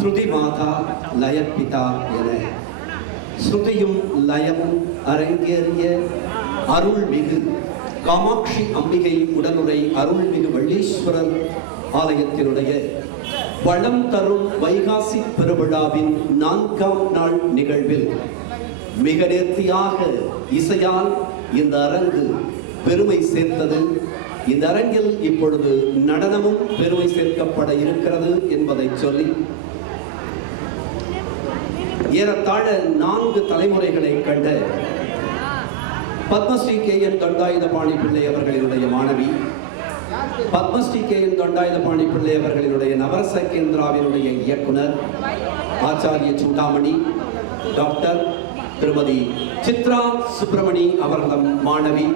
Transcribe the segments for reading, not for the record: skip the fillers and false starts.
ஸ்ருதி மாதா லயப்பிதா என ஸ்ருதியும் லயமும் அரங்கேறிய அருள்மிகு காமாட்சி அம்பிகை உடனுரை அருள்மிகு வள்ளீஸ்வரர் ஆலயத்தினுடைய வளம் தரும் வைகாசி பெருவிழாவின் 4ஆம் நாள் நிகழ்வில் மிக நேர்த்தியாக இசையால் இந்த அரங்கு பெருமை சேர்த்தது. இந்த அரங்கில் இப்பொழுது நடனமும் பெருமை சேர்க்கப்பட இருக்கிறது என்பதை சொல்லி ஏறத்தாழ 4 தலைமுறைகளை கண்ட பத்மஸ்ரீ KN தண்டாயுதபாணி பிள்ளை அவர்களினுடைய மாணவி, பத்மஸ்ரீ KN தண்டாயுதபாணி பிள்ளை அவர்களினுடைய நவரச கேந்திராவினுடைய இயக்குனர் ஆச்சாரிய சூடாமணி டாக்டர் திருமதி சித்ரா சுப்பிரமணி அவர்களின் மாணவி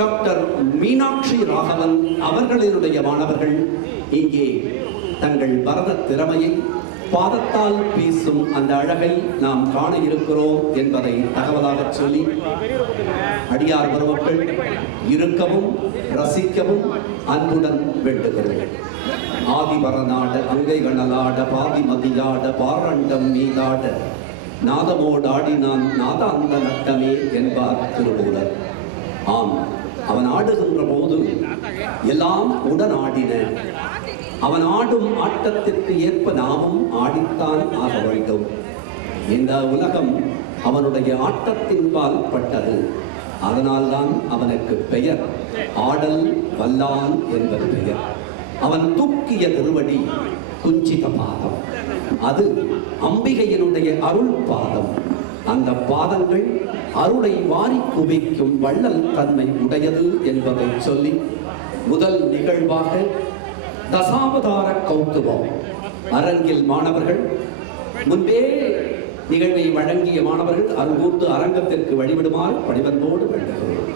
டாக்டர் மீனாட்சி ராகவன் அவர்களினுடைய மாணவர்கள் இங்கே தங்கள் பரத திறமையை பாதத்தால் பேசும் அந்த அழகை நாம் காண இருக்கிறோம் என்பதை தகவலாக சொல்லி அடியார் பெருமக்கள் இருக்கவும் ரசிக்கவும் அன்புடன் வேண்டுகிறோம். ஆதிபரநாட அங்கை கணலாட பாதி மதியாட பாரண்டம் மீதாட நாதமோடாடி நான் நாத அந்த நட்டமே என்பார் திருமூலர். ஆம், அவன் ஆடுகின்ற போது எல்லாம் உடன் ஆடின. அவன் ஆடும் ஆட்டத்திற்கு ஏற்ப நாமும் ஆடித்தான் ஆக வேண்டும். இந்த உலகம் அவனுடைய ஆட்டத்தின்பால் பட்டது. அதனால்தான் அவனுக்கு பெயர் ஆடல் வல்லான் என்பது பெயர். அவன் தூக்கிய திருவடி குஞ்சித பாதம், அது அம்பிகையினுடைய அருள் பாதம். அந்த பாதங்கள் அருளை வாரி குவிக்கும் வள்ளல் தன்மை உடையது என்பதை சொல்லி முதல் நிகழ்வாக தசாவதார கௌத்துவம் அரங்கில் மாணவர்கள் முன்பே நிகழ்வை வழங்கிய மாணவர்கள் அருகூர்ந்து அரங்கத்திற்கு வழிவிடுமாறு பணிவன்போடு வேண்டுகிறோம்.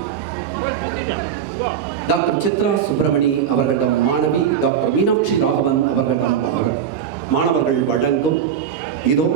டாக்டர் சித்ரா சுப்பிரமணி அவர்களிடம் மாணவி டாக்டர் மீனாட்சி ராகவன் அவர்களிடம் மாணவர்கள் வழங்கும் இதோ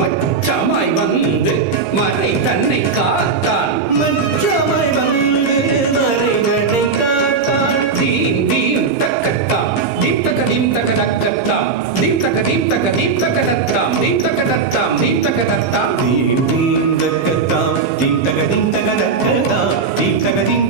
மச்சமாய் வந்து மறை தன்னை காத்தான், மச்சமாய் வந்து மறை தன்னை காத்தான். தீம் தீம் தக்கத்தாம் தீம் தக்க தீம் தக்க தக்கத்தாம் தீம் தக்க தீம் தக்க தீம் தக்க தத்தாம் தீம் தக்க தத்தாம் தீம் தக்க தத்தாம் தீம் தீம் தக்கத்தாம் தீம் தக்க தீம் தக்க தக்கத்தாம் தீம் தக்க தீம்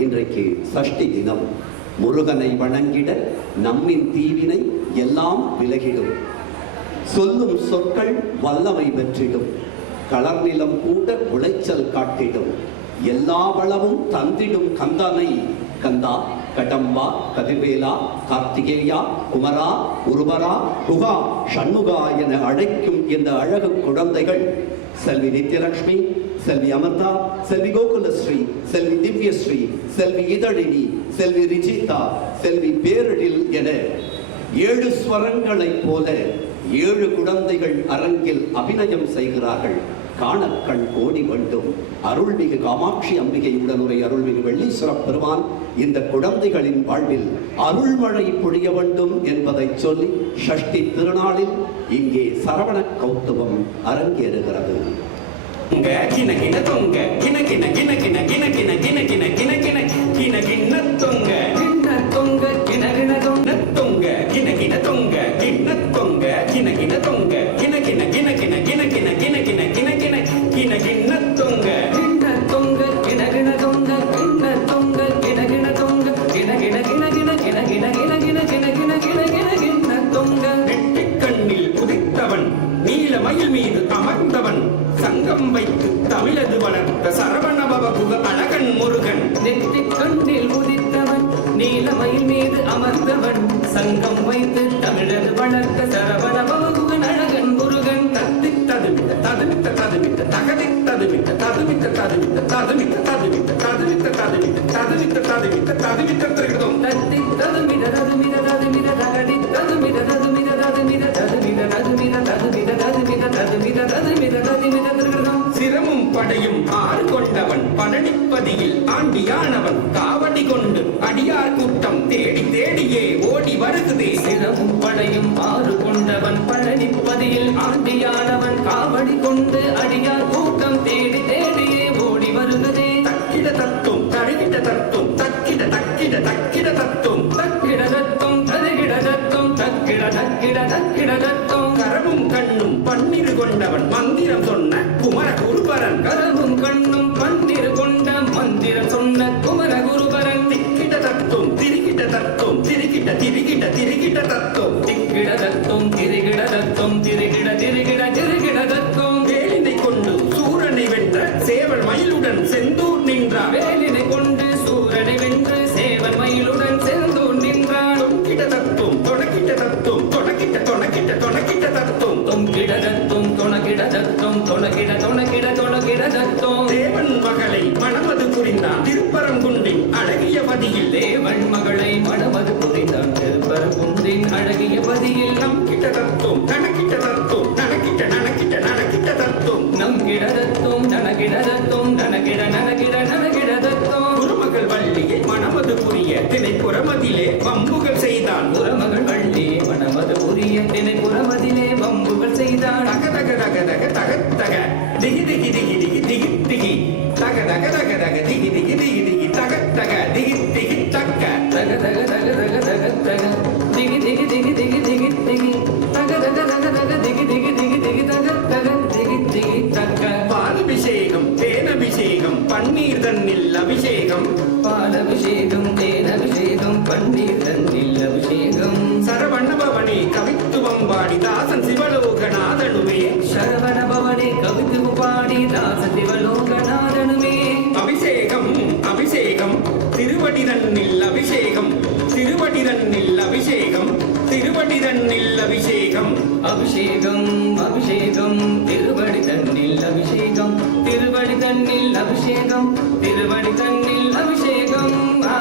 இன்றைக்கு சஷ்டி தினம். முருகனை வணங்கிட நம்மின் தீவினை எல்லாம் விலகிடும். சொல்லும் சொற்கள் வல்லமை பெற்றிடும். களர்நிலம் கூட விளைச்சல் காட்டிடும். எல்லா வளமும் தந்திடும் கந்தனை. கந்தா, கடம்பா, கதிர்வேலா, கார்த்திகேயா, குமரா, உருவரா, குகா, ஷண்முகா என அழைக்கும் இந்த அழகு குழந்தைகள் செல்வி நித்யலட்சுமி, செல்வி அமர்தா, செல்வி கோகுலஸ்ரீ, செல்வி திவ்யஸ்ரீ, செல்வி இதழினி, செல்வி ரிஜிதா, செல்வி பேரெழில் என 7 ஸ்வரங்களைப் போல 7 குழந்தைகள் அரங்கில் அபிநயம் செய்கிறார்கள். காணக்கண் கோடி வேண்டும். அருள்மிகு காமாட்சி அம்பிகை உடனுரை அருள்மிகு வெள்ளீஸ்வரப் பெருமான் இந்த குழந்தைகளின் வாழ்வில் அருள்மழை பொழிய வேண்டும் என்பதை சொல்லி ஷஷ்டி திருநாளில் இங்கே சரவண கௌத்துவம் அரங்கேறுகிறது. கின கின தொங்க கின கின கின கின கின கின கின கின கின கின கின கின தொங்க கின தொங்க கின கின தொங்க தொங்க கின கின தொங்க கின தொங்க கின கின தொங்க கின கின கின கின கின கின கின கின கின கின கின கின தொங்க கின தொங்க கின கின தொங்க கின தொங்க கின கின தொங்க கின கின கின கின கின கின கின கின கின கின கின கின கின தொங்க நெற்றிக் கண்ணில் உதித்தவன் நீலமயில் மீது அமர்ந்தவன் சங்கம் வைத்து தமிழது வளர்த்த சரவணபவ குக அழகன் முருகன். நெற்றிக் கண்ணில் உதித்தவன் நீலமயில் மீது அமர்ந்தவன் சங்கம் வைத்து தமிழது வளர்த்த சரவணபவ குகன் அழகன் முருகன். தத்தித் ததுமித்த ததுமித்த ததுமித்த தகதித் ததுமித்த ததுமித்த ததுமித்த ததுமித்த ததுமித்த ததுமித்த ததுமித்த ததுமித்த ததுமித்த ததுமித்த திருடம் தத்தித் ததுமித ததுமித ததுமித தகடித் ததுமித ததுமித ததுமித ததுமித ததுமித ததுமித ததுமித ததுமித ததுமித ததுமித திருடம். சிரமும் படையும் ஆறு கொண்டவன் பழனிப்பதியில் ஆண்டியானவன் காவடி கொண்டு அடியார் கூட்டம் தேடி தேடியே ஓடி வருகுதே. சிரமும் படையும் ஆறு கொண்டவன் பழனிப்பதியில் ஆண்டியானவன் காவடி கொண்டு அடியார் கூட்டம் தேடி தேடியே ஓடி வருகிறதே. தக்கிட தத்தும் தழுகிட தத்தும் தக்கிட தக்கிட தக்கிட தத்தும் தக்கிட தத்தும் தருகிட தத்தும் தக்கிட தக்கிட தக்கிட தத்தும். கரமும் கண்ணும் பன்னிரு கொண்டவன் மந்திரம் சொன்ன குமர குருபரன். கரமும் கண்ணும் பன்னிரு கொண்ட மந்திரம் சொன்ன குமர குருபரன். திக்கிட தத்தும் திரிகிட தத்தும் திரிகிட திரிகிட திரிகிட தத்தும் திக்கிட தத்தும் திரிகிட தத்தும் திரிகிட திரிகிட திரிகிட தத்தும். வேலினை கொண்டு சூரனை வென்ற சேவல் மயிலுடன் செந்தூர் நின்றார். வேலினை கொண்டு சூரனை வென்று சேவன் மயிலுடன் செந்தூர் நின்றான். தொங்கிட தத்தும் தொடக்கிட்ட தத்தும் தொடக்கிட்ட தொடக்கிட்ட தொடக்கிட்ட தத்தும் தொங்கிட தத்தும் தொணகிட தத்தும் தொணகிட தொணகிட தொணகிட தத்தும். தேவன் மகளை மணமது புரிந்தான் திருப்பரங்குன்றின் அழகிய பதியில். தேவன் மகளை மணமது புரிந்தான் திருப்பரங்குன்றின் அழகிய பதியில். நம் கிட்ட தத்தும் கணக்கிட்ட தத்தும் நனக்கிட்ட நனக்கிட்ட நனக்கிட்ட தத்தும் நம் கிடதத்தும் நனகிடதத்தும் நனகிட நனகிட நனகிட தத்தும். குருமகள் வள்ளியை மணமது புரிய திணைப்புறமதிலே வம்புகள் செய்தான். புறமகள் வள்ளி மணமது புரிய தினை புறமதிலே வம்புகள் செய்தான். தக தக தக தக தக தக திகி திகி திகி திகி திகி திகி தக தக தக தக திகி திகி திகி திகி தக தக திகி திகி தக்க தக தக தக தக தக தக திகி திகி திகி திகி திகி திகி தக தக தக தக திகி திகி திகி திகி தக தக திகி திகி தக்க. பாலபிஷேகம் தேனபிஷேகம் பன்னீர் தன்னில் அபிஷேகம் பாலபிஷேகம் தேனபிஷேகம் பன்னீர் தன்னில் அபிஷேகம். சரவணபவனே கவித்துவம் பாடி தாசன் சிவலோகநாதனுமே சரவண பவனே கவித்து பாடி தாச சிவலோகநாதனுமே. அபிஷேகம் அபிஷேகம் திருவடி தன்னில் அபிஷேகம் திருவடி தன்னில் அபிஷேகம் திருவடி தன்னில் அபிஷேகம் அபிஷேகம் அபிஷேகம் திருவடி தன்னில் அபிஷேகம் திருவடி தன்னில் அபிஷேகம் திருவடி தன்னில் அபிஷேகம். ஆ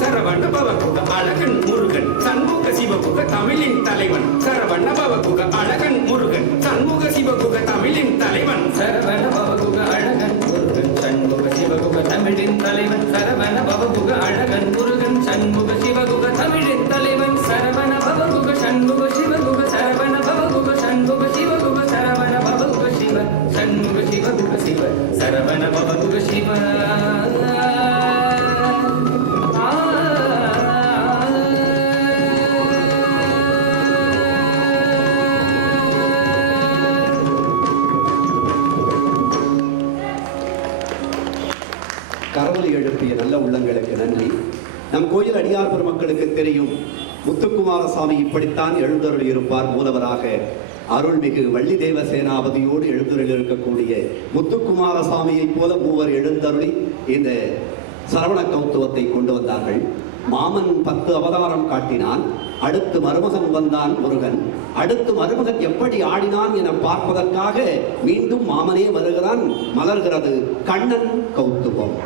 சரவணபவகுக அழகன் முருகன் சண்முக சிவகுக தமிழின் தலைவன். சரவணபவகுக அழகன் முருகன் சண்முக சிவகுக தமிழின் தலைவன். சரவண பவகுக அழகன் முருகன் சண்முக சிவகுக தமிழின் தலைவன். சரவண பவகுக அழகன் முருகன் சண்முக சிவகுக தமிழின் தலைவன். சரவண பவகுக சண்முக சிவகுக சரவண பவகுக சண்முக சிவகுக சரவண பவகுக சிவ சண்முக சிவகுக சிவ சரவண பவகுக சிவ. நம் கோயில் அடியார் பெருமக்களுக்கு தெரியும், முத்துக்குமாரசாமி இப்படித்தான் எழுந்தருளி இருப்பார் மூலவராக. அருள்மிகு வள்ளி தேவ சேனாபதியோடு எழுந்தருளி இருக்கக்கூடிய முத்துக்குமாரசாமியை போல மூவர் எழுந்தருளி இந்த சரவண கௌத்துவத்தை கொண்டு வந்தார்கள். மாமன் 10 அவதாரம் காட்டினான். அடுத்து மருமகன் வந்தான் முருகன். அடுத்து மருமகன் எப்படி ஆடினான் என பார்ப்பதற்காக மீண்டும் மாமனே வருகிறான். மலர்கிறது கண்ணன் கௌத்துவம்.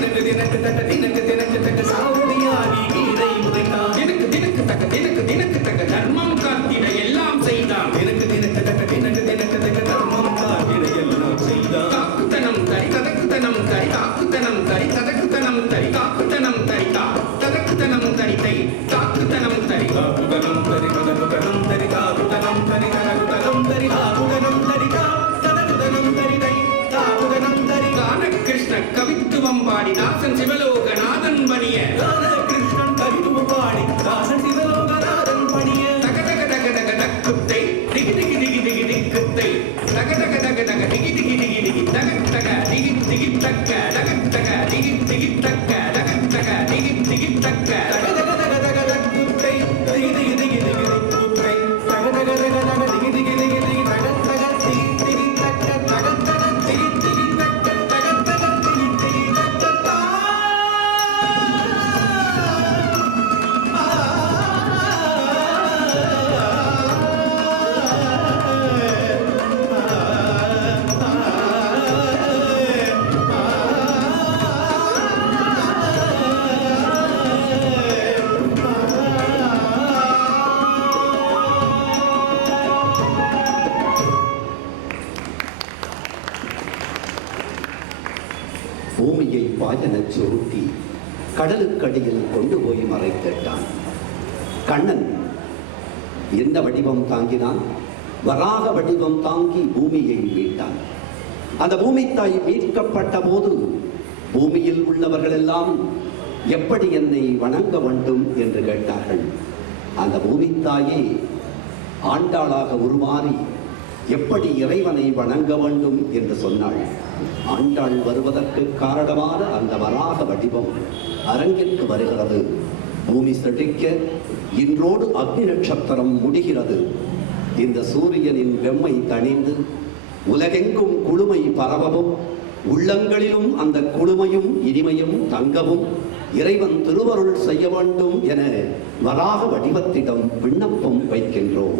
தினக்கு தினக்கு தக்க தினக்கு தினக்கு தக்க சாவடியாடி வீரை உதைத்தான் தினக்கு தினக்கு தக்க தினக்கு தினக்கு தக்க தர்மம் காத்திட எல்லாம் செய்தான் தினக்கு தினக்கு தக்க தினக்கு தினக்கு தக்க தர்மம் காத்திட எல்லாம் செய்தான் தாக்குத்தனம் தரி ததக்குத்தனம் தரி தாக்குத்தனம் தரி ததக்குத்தனம் தரி தாக்குத்தனம் தரி ததக்குத்தனம் தரி தை தாக்குத்தனம் தரி தாக்குதனம் தரி கதகுதனம் தரி தாக்குதனம் தரி கதகுதனம் தரி தாக்குதனம் தரி கதகுதனம் தரி தை தாக்குதனம் தரி கான கிருஷ்ண கவித்துவம் பாடி தாசன் சிவலோகநாதன் பணிய கிருஷ்ணன் கவித்துவம் பாடி தாசன் சிவலோகநாதன் பணிய தக தக தக தக தக்குத்தை திகி திகி திகி திகி திக்குத்தை தக தக தக தக திகி திகி திகி திகி தக தக திகி திகி தக்க தக தக திகி திகி தக்க தக தக திகி திகி தக்க தக தக தக தக தக்குத்தை திகி திகி திகி திகி திக்குத்தை தக தக தக தக திகி திகி திகி திகி தக தக திகி திகி தக்க தக தக திகி திகி தக்க தக தக திகி திகி தக்க தா பூமியை பாயனச் சுருட்டி கடலுக்கடியில் கொண்டு போய் மறைத்திட்டான். கண்ணன் எந்த வடிவம் தாங்கினான்? வராக வடிவம் தாங்கி பூமியை மீட்டான். அந்த பூமி தாய் மீட்கப்பட்ட போது பூமியில் உள்ளவர்கள் எல்லாம் எப்படி என்னை வணங்க வேண்டும் என்று கேட்டார்கள். அந்த பூமி தாயே ஆண்டாளாக உருமாறி எப்படி இறைவனை வணங்க வேண்டும் என்று சொன்னாள். ஆண்டாள் வருவதற்கு காரணமான அந்த வராக வடிவம் அரங்கிற்கு வருகிறது. பூமி செழிக்க இன்றோடு அக்னி நட்சத்திரம் முடிகிறது. இந்த சூரியனின் வெம்மை தணிந்து உலகெங்கும் குளுமை பரவவும் உள்ளங்களிலும் அந்த குளுமையும் இனிமையும் தங்கவும் இறைவன் திருவருள் செய்ய வேண்டும் என வராக வடிவத்திடம் விண்ணப்பம் வைக்கின்றோம்.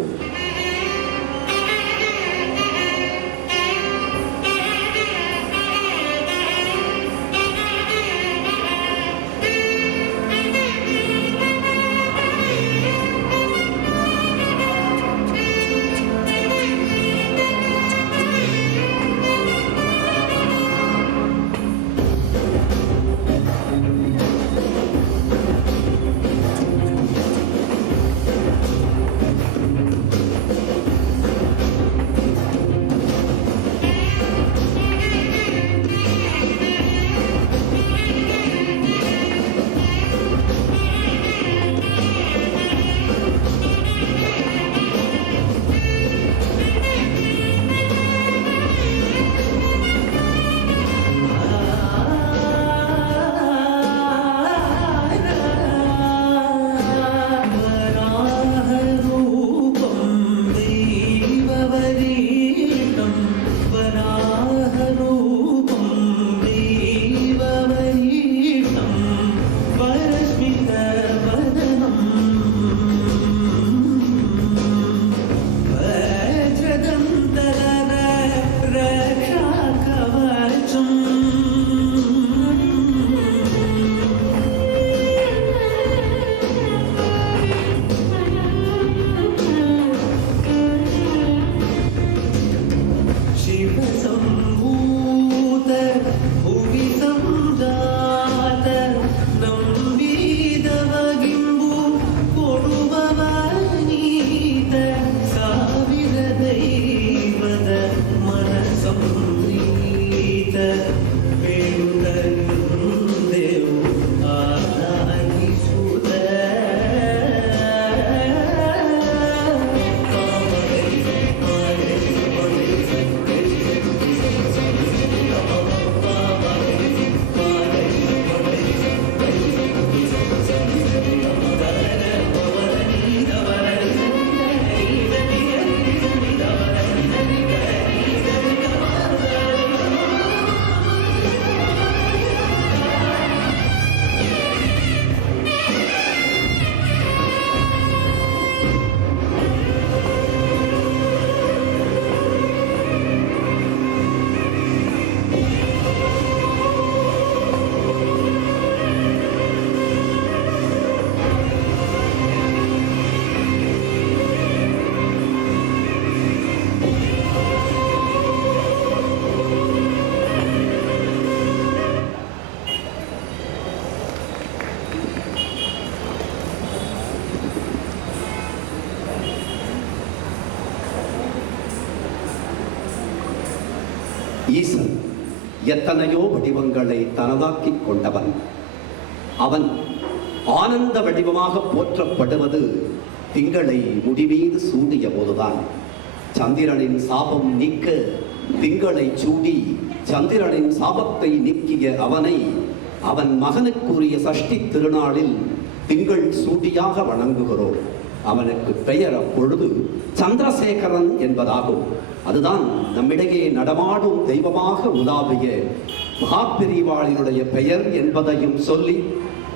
எத்தனையோ வடிவங்களை தனதாக்கிக் கொண்டவன். அவன் ஆனந்த வடிவமாக போற்றப்படுவது திங்களை முடிமீது சூடிய போதுதான். சந்திரனின் சாபம் நீக்க திங்களை சூடி சந்திரனின் சாபத்தை நீக்கிய அவனை அவன் மகனுக்குரிய சஷ்டி திருநாளில் திங்கள் சூடியாக வணங்குகிறோம். அவனுக்கு பெயர் அப்பொழுது சந்திரசேகரன் என்பதாகும். அதுதான் நம்மிடையே நடமாடும் தெய்வமாக உலாவிய மகாபெரிவாளினுடைய பெயர் என்பதையும் சொல்லி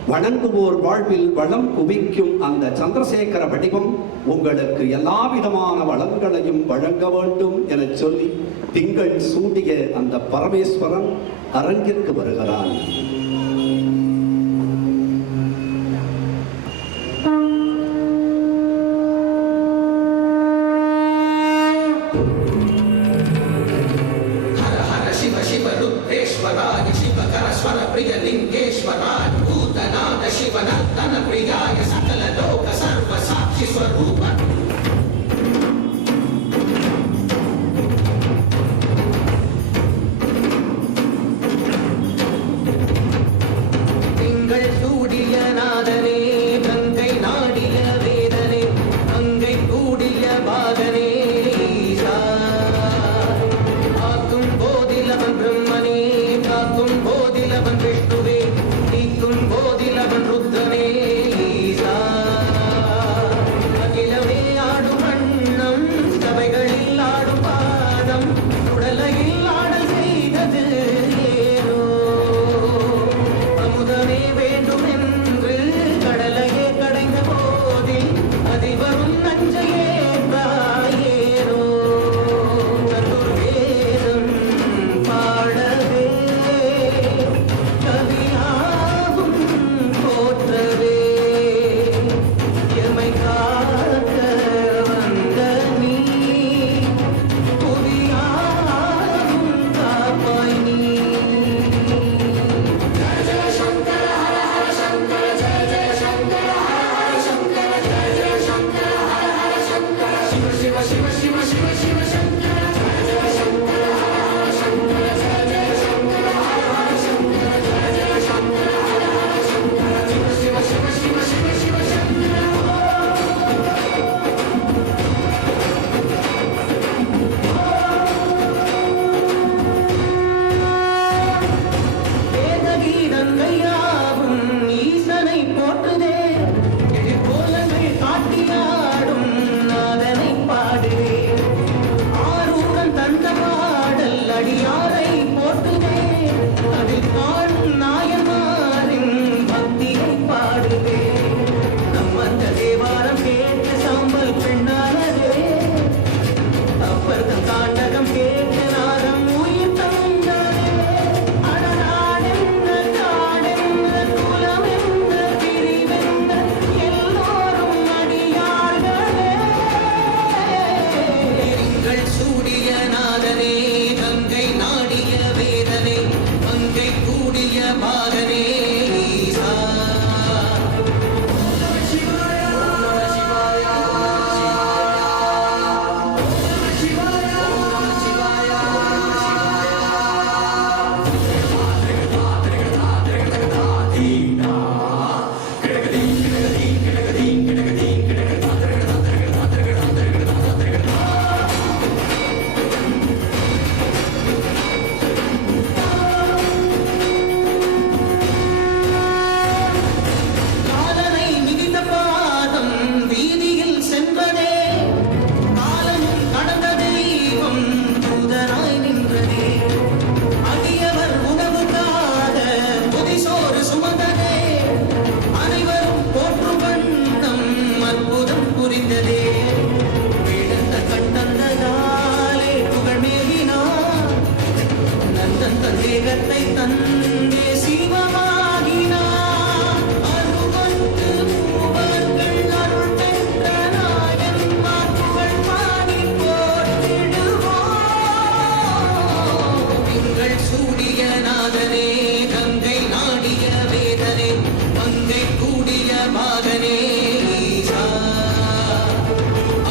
வணங்குவோர் வாழ்வில் வளம் குவிக்கும் அந்த சந்திரசேகர வடிவம் உங்களுக்கு எல்லா விதமான வளங்களையும் வழங்க வேண்டும் என சொல்லி திங்கள் சூடிய அந்த பரமேஸ்வரன் அரங்கிற்கு வருகிறான். ருத்ரேஸ்வராய சிவகர ஸ்வர பிரிய லிங்கேஸ்வராய பூதநாத சிவநர்த்தன பிரியாய சகல லோக சர்வ சாட்சி ஸ்வரூப திங்கள் சூடிய நாதனே கங்கை நாடிய வேதனே அங்கை கூடிய பாதனே ஆக்கும் போதிலவன் பிரம்மனே காக்கும் போதிலவன் விஷ்ணுவே நீக்கும் போதிலவன் ருத்ரனே அகிலமே ஆடும் வண்ணம் சபைகளில் ஆடும் பாதம் உடலையில் ஆடல் செய்தது ஏனோ அமுதமே வேண்டும் என்று கடலையே கடைந்த போதில் அதில் வரும் நஞ்சையே தாயேனோ வேதம் பாடவே கவியாகும் போற்றவே எமை காக்க வந்த நீ புவியாகும் காப்பாய் நீ. வேதகீதங்கையாவும் ஈசனை போற்றுதே எதிர்கோலங்கள் காட்டியாடும் நாதனை பாடுதே ஆரூரன் தந்த பாடல் அடியாரை போற்றுதே அதில் காணும் நாயன்மாரின் பக்தியை பாடுதே நம்மந்த தேவாரம் கேட்டு சாம்பல் பெண்ணானதே அப்பர்தம் தாண்டகம் கேட்டு நாதம் உயிர் தந்தாரே அடநாடென்ன காடென்ன குலமென்ன பிரிவென்ன எல்லோரும் அடியார்களே. திங்கள் சூடிய நாதனே கங்கை நாடிய வேதனே அங்கை கூடிய பாகனே ஈசா. காலனை மிதித்த பாதம் வீதியில் சென்றதே காலமும் கடந்த தெய்வம் தூதனாய் நின்றதே அடியவர் உணவுக்காக புதிசோறு சுமந்ததே அனைவரும் போற்றும் வண்ணம் அற்புதம் புரிந்ததே வேடந்த கண்டந்ததாலே புகழ் மேகினார் நந்தன் தந்தேகத்தை தந்தே சிவமாகினார் அருகொண்டு மூவர்கள் அருள் பெற்ற நாயன்மார் புகழ் பாடி போற்றிடுவோம். திங்கள் சூடிய நாதனே கங்கை நாடிய வேதனே அங்கை கூடிய பாகனே ஈசா.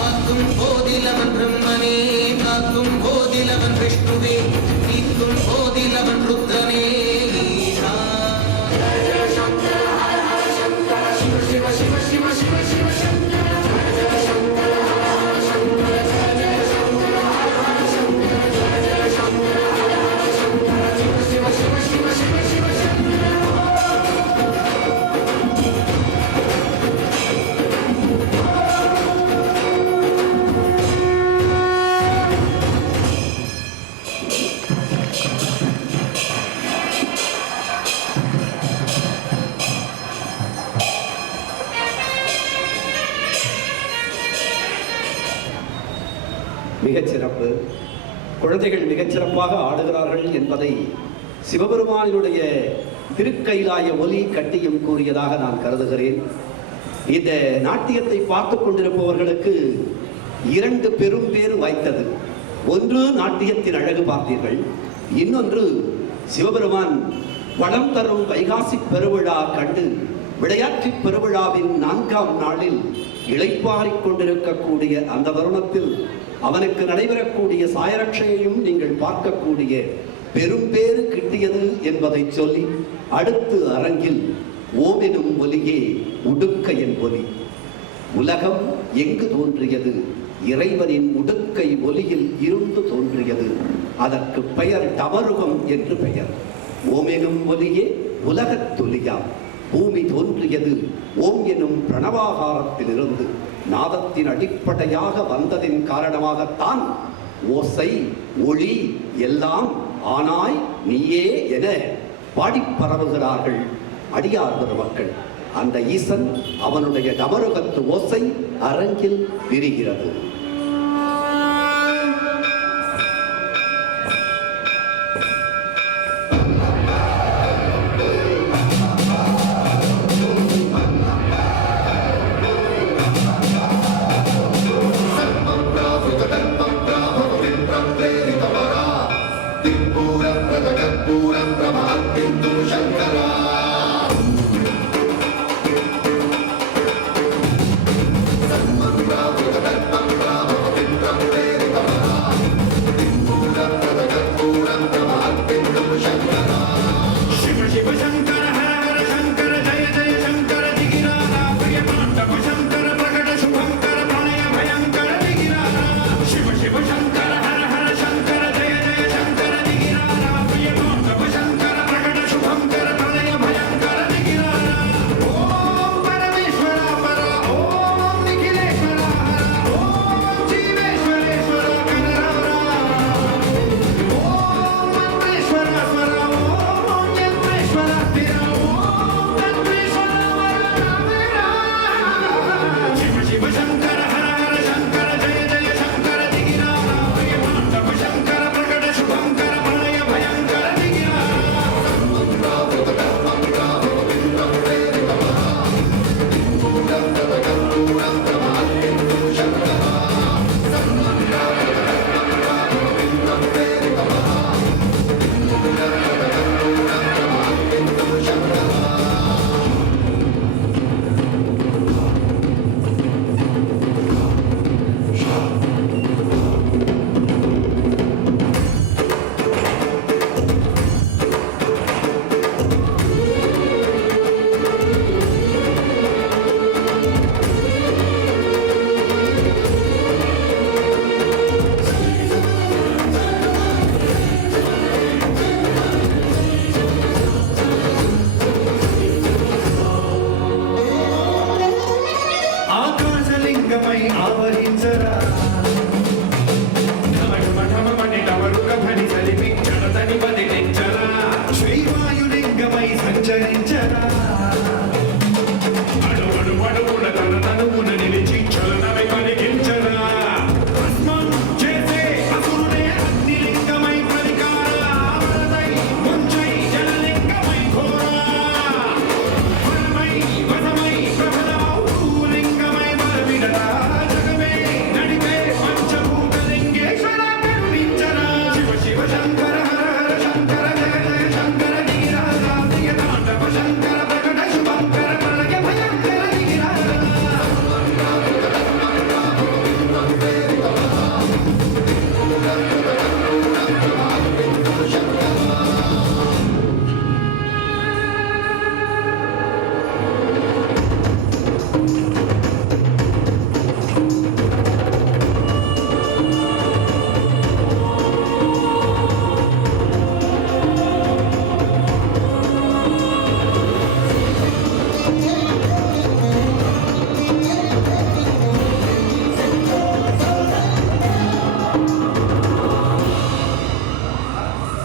ஆக்கும் போதிலவன் பிரம்மனே காக்கும் போதிலவன் விஷ்ணுவே நீக்கும் போதிலவன் இருக்கிறது. குழந்தைகள் மிகச்சிறப்பாக ஆடுகிறார்கள் என்பதை சிவபெருமானினுடைய திருக்கைலாய ஒலி கட்டியும் கூறியதாக நான் கருதுகிறேன். இந்த நாட்டியத்தை பார்த்து கொண்டிருப்பவர்களுக்கு இரண்டு பெரும் பேறு வாய்த்தது. ஒன்று நாட்டியத்தின் அழகு பார்த்தீர்கள், இன்னொன்று சிவபெருமான் வளம் தரும் வைகாசி பெருவிழா கண்டு விளையாட்டு பெருவிழாவின் 4ஆம் நாளில் இளைப்பாறிக் கொண்டிருக்கக்கூடிய அந்த தருணத்தில் அவனுக்கு நடைபெறக்கூடிய சாயரட்சையையும் நீங்கள் பார்க்கக்கூடிய பெரும் பேறு கிட்டியது என்பதை சொல்லி அடுத்து அரங்கில் ஓமெனும் ஒலியே உடுக்கையின் ஒலி. உலகம் எங்கு தோன்றியது? இறைவனின் உடுக்கை ஒலியில் இருந்து தோன்றியது. அதற்கு பெயர் டமருகம் என்று பெயர். ஓமெனும் ஒலியே உலகத்தொலியா. பூமி தோன்றியது ஓம் எனும் பிரணவாகாரத்திலிருந்து. நாதத்தின் அடிப்படையாக வந்ததின் காரணமாகத்தான் ஓசை ஒளி எல்லாம் ஆனாய் நீயே என பாடிப் பரவுகிறார்கள் அடியார் பெருமக்கள். அந்த ஈசன் அவனுடைய டமருகத்து ஓசை அரங்கில் விரிகிறது.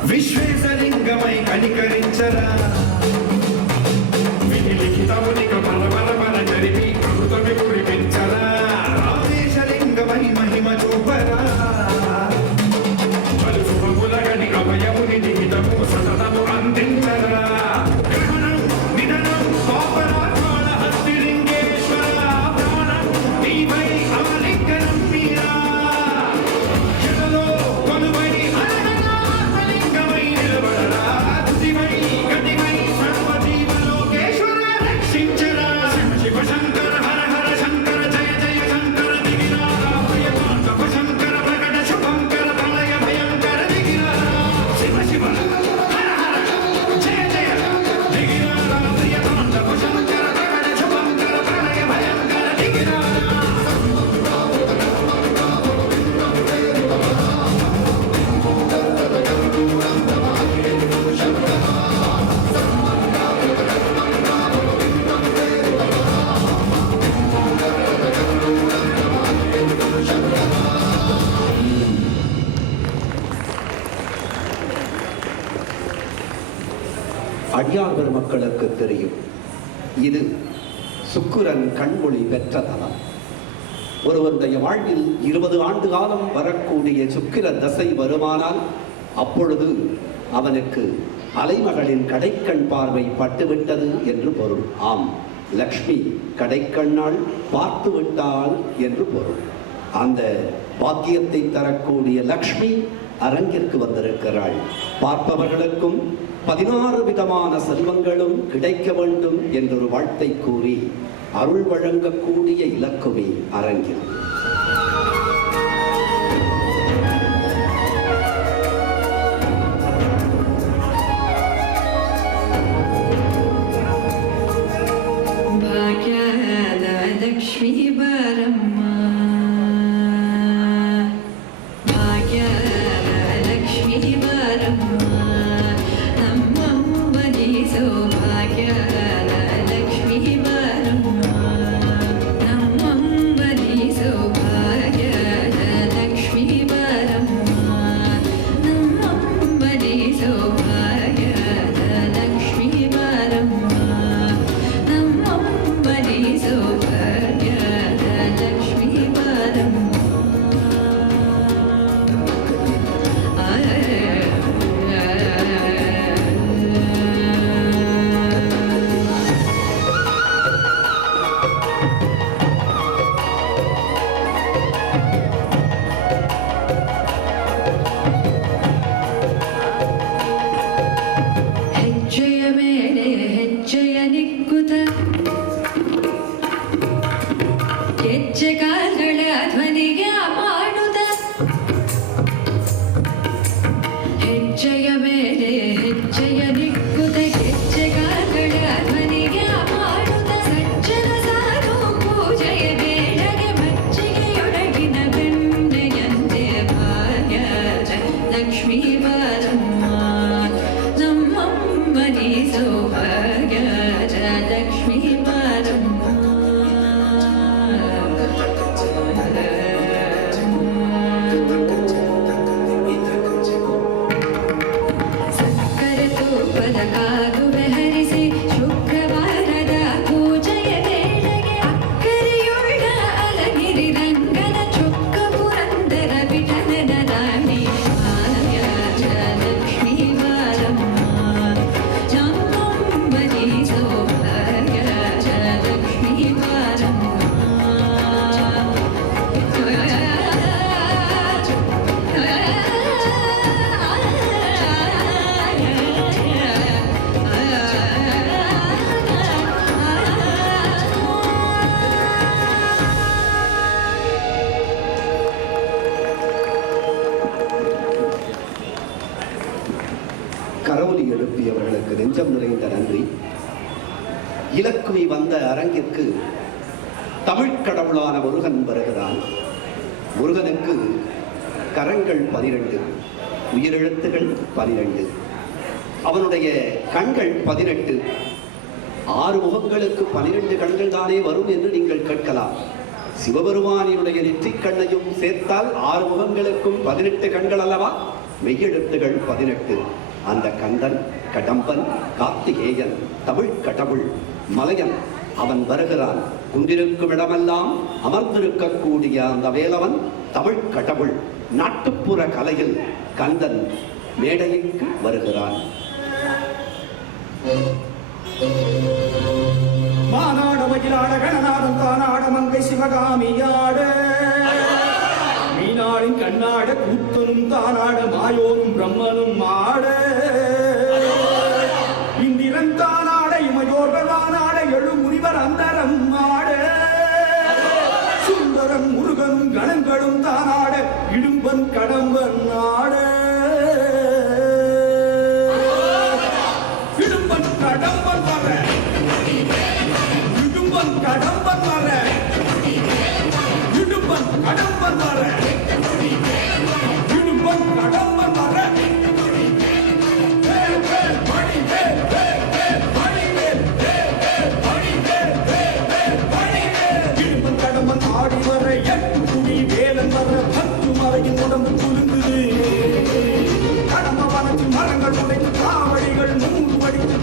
విశ్వేశలింగమై కనికరించరా విధి లిఖితమునిక బల జరిపి అమృతమి కురిపించరా ఆవేశలింగమై మహిమ చూపరా அடியார் பெருமக்களுக்கு தெரியும். இது சுக்கிரன் கண்மொழி பெற்ற தலம். ஒருவருடைய வாழ்வில் 20 ஆண்டு காலம் வரக்கூடிய சுக்கிர தசை வருமானால் அப்பொழுது அவனுக்கு அலைமகளின் கடைக்கண் பார்வை பட்டுவிட்டது என்று பொருள். ஆம், லக்ஷ்மி கடைக்கண்ணால் பார்த்து விட்டாள் என்று பொருள். அந்த பாக்கியத்தை தரக்கூடிய லக்ஷ்மி அரங்கிற்கு வந்திருக்கிறாள். பார்ப்பவர்களுக்கும் 16 விதமான செல்வங்களும் கிடைக்க வேண்டும் என்றொரு வாழ்த்தை கூறி அருள் வழங்கக்கூடிய இலக்குமி அரங்கில். ಭಾಗ್ಯದ ಲಕ್ಷ್ಮೀ ಬರಮ್ಮ, ಭಾಗ್ಯದ ಲಕ್ಷ್ಮೀ ಬರಮ್ಮ, ನಮ್ಮಮ್ಮನಿ ಸೌಭಾಗ್ಯದ ಲಕ್ಷ್ಮೀ ಬರಮ್ಮ, ನಮ್ಮಮ್ಮನಿ ಸೌಭಾಗ್ಯದ ಲಕ್ಷ್ಮೀ ಬರಮ್ಮ, ನಮ್ಮಮ್ಮನಿ ಸೌಭಾಗ್ಯದ ಲಕ್ಷ್ಮೀ ಬರಮ್ಮ, ನಮ್ಮಮ್ಮನಿ ಸೌಭಾಗ್ಯದ ಲಕ್ಷ್ಮೀ ಬರಮ್ಮ. ಹೆಜ್ಜೆಯ ಮೇಲೆ ಹೆಜ್ಜೆಯ ನಿಕ್ಕುತ ಹೆಜ್ಜೆ ಕಾಲ್ಗಳ ಧ್ವನಿಗೆ ಮಾಡುತ್ತ, ಹೆಜ್ಜೆಯ ಮೇಲೆ ಹೆಜ್ಜೆಯ ನಿಕ್ಕುತ ಹೆಜ್ಜೆ ಕಾಲ್ಗಳ ಧ್ವನಿಗೆ ಮಾಡುತ್ತ, ಸಜ್ಜನ ಸಾರು ಪೂಜೆಯ ಬೇಡಗೆ ಮಜ್ಜಿಗೆಯೊಳಗಿನ ಬೆಣ್ಣೆಯಂತೆ ಭಾಗ್ಯದ ಲಕ್ಷ್ಮೀ ಬರಮ್ಮ, ನಮ್ಮಮ್ಮನಿ ಸೌಭಾಗ್ಯದ ಲಕ್ಷ್ಮೀ ಬರಮ್ಮ. ಸಕ್ಕರೆ ತೂಪದ ಕಾಗುವೆ ಹರಿಸಿ ಶುಕ್ರವಾರದ ಪೂಜೆಯ ವೇಳೆಗೆ ಅಕ್ಕರೆಯುಳ್ಳ ಅಲಗಿರಿ ರಂಗನ ಚೊಕ್ಕ ಪುರಂದರ ವಿಠಲನ ರಾಣಿ ಭಾಗ್ಯದ ಲಕ್ಷ್ಮೀ ಬರಮ್ಮ, ನಮ್ಮಮ್ಮನಿ ಸೌಭಾಗ್ಯದ ಲಕ್ಷ್ಮೀ ಬರಮ್ಮ. கரவொலி எழுப்பியவர்களுக்கு நெஞ்சம் நிறைந்த நன்றி. இலக்குமி வந்த அரங்கிற்கு தமிழ்க் கடவுளான முருகன் வருகிறான். முருகனுக்கு கரங்கள் 12, உயிரெழுத்துகள் 12, அவனுடைய கண்கள் 18. 6 முகங்களுக்கு 12 கண்கள் தானே வரும் என்று நீங்கள் கேட்கலாம். சிவபெருமானினுடைய நெற்றிக் கண்ணையும் சேர்த்தால் 6 முகங்களுக்கும் 18 கண்கள் அல்லவா? மெய்யெழுத்துகள் 18. அந்த கந்தன், கடம்பன், கார்த்திகேயன், தமிழ் கடவுள், மலையன் அவன் வருகிறான். குன்றிருக்கும் இடமெல்லாம் அமர்ந்திருக்கக்கூடிய அந்த வேலவன் தமிழ் கடவுள். நாட்டுப்புற கலையில் கந்தன் மேடைக்கு வருகிறான். மாநாட மகிழாட கணநாதம் தானாட மங்கை சிவகாமியாட, மீனாளின் கண்ணாட கூத்தனும் தானாட மாயோனும் பிரம்மனும் ஆட, இந்திரன் தானாட இமையோர்கள் வானாட எழு முனிவர் அந்தரம் ஆட, சுந்தரம் முருகனும் கணங்களும் தானாட இடும்பன் கடம்பன் ஆட, இடும்பன் கடம்பன் வர, இடும்பன் கடம்பன் வர, இடும்பன் கடம்பன் வர, இடும்பன் கடம்பன் வர, வேல் வேல் மணி வேல் வேல் வேல் மணி வேல் வேல் வேல் மணி வேல் வேல் வேல் மணி வேல். இடும்பன் கடம்பன் ஆடி வர, 8 குடி வேலன் வர, 10 மலையின் உடம்பு குலுங்குது. கடம்ப வனத்தில் மரங்கள் உடைத்து காவடிகள் 3 வடித்து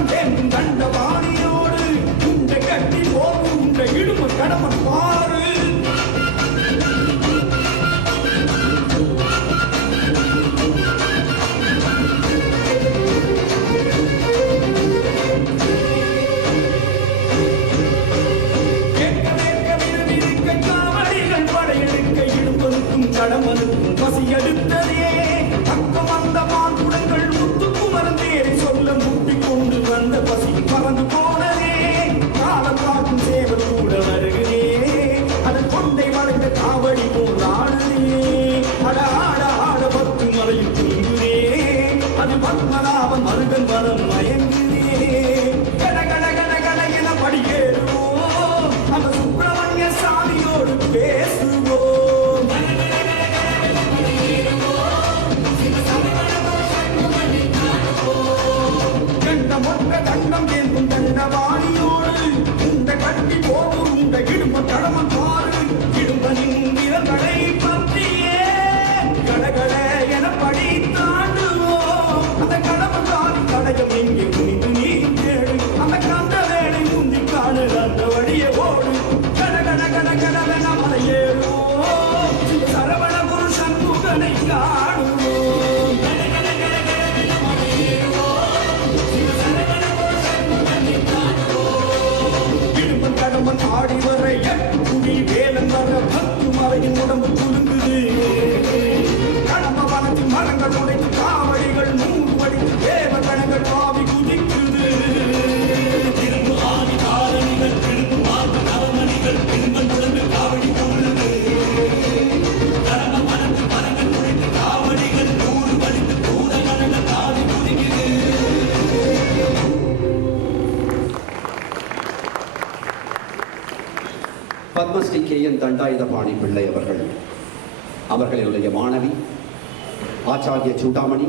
தண்டம் வேண்டும் தண்டபாணியோடு உண்டை கட்டி போகும் உண்டை இடும கடமன் பாரு கடமனுக்கும் பசி எடுத்ததே பக்கம் வந்த மாங்குடங்கள் முத்துக்குமரன் தேரை சொல்ல முட்டிக் கொண்டு வந்த பசி பறந்து போனதே காலம் பார்க்கும் சேவல் கூட வருகிறே அதன் கொண்டை வளைந்த காவடி போல் ஆடுதே அட ஆட ஆட பத்து மலையில் தூங்குதே அது பத்மநாபன் மருகன் வரம் மயங்குதே கட கட கட கட என படியேறுவோம் அந்த சுப்பிரமணிய சாமியோடு பேசுவோம் தண்டம் வேண்டும் தண்டவாணியோடு உண்டை கட்டி போகும் உண்டை இடும்ப கடமன் பாரு இடும்பனின் விரல்களை பற்றியே கடகட என படி தாண்டுவோம் அந்த கடமன் தாரி தடயம் எங்கே குனிந்து நீ கேடு அந்த கந்த வேலை முந்தி காடு அந்த வழியே ஓடு கடகட கடகடவென மலையேறுவோம் சரவண குரு சண்முகனை காணுவோம் கடமன் ஆடி வர குடி வேலன் வர பத்து மலையின் உடம்பு குலுங்குது கடம்ப வனத்தின் மரங்கள் உடைத்து காவடிகள் 100 வடித்து தேவ கணங்கள் ஆவி குதிக்குது திரும்பு ஆதி காரணிகள் திரும்பு மார்க்க நவமணிகள் பின்பன் உடம்பு காவடி கொள்ளுது கடம்ப வனத்தின் மரங்கள் உடைத்து காவடிகள் 100 வடித்து பூத கணங்கள் ஆவி குதிக்குது. பத்மஸ்ரீ K.N. தண்டாயுதபாணி பிள்ளை அவர்களுடைய மாணவி ஆச்சாரிய சூடாமணி,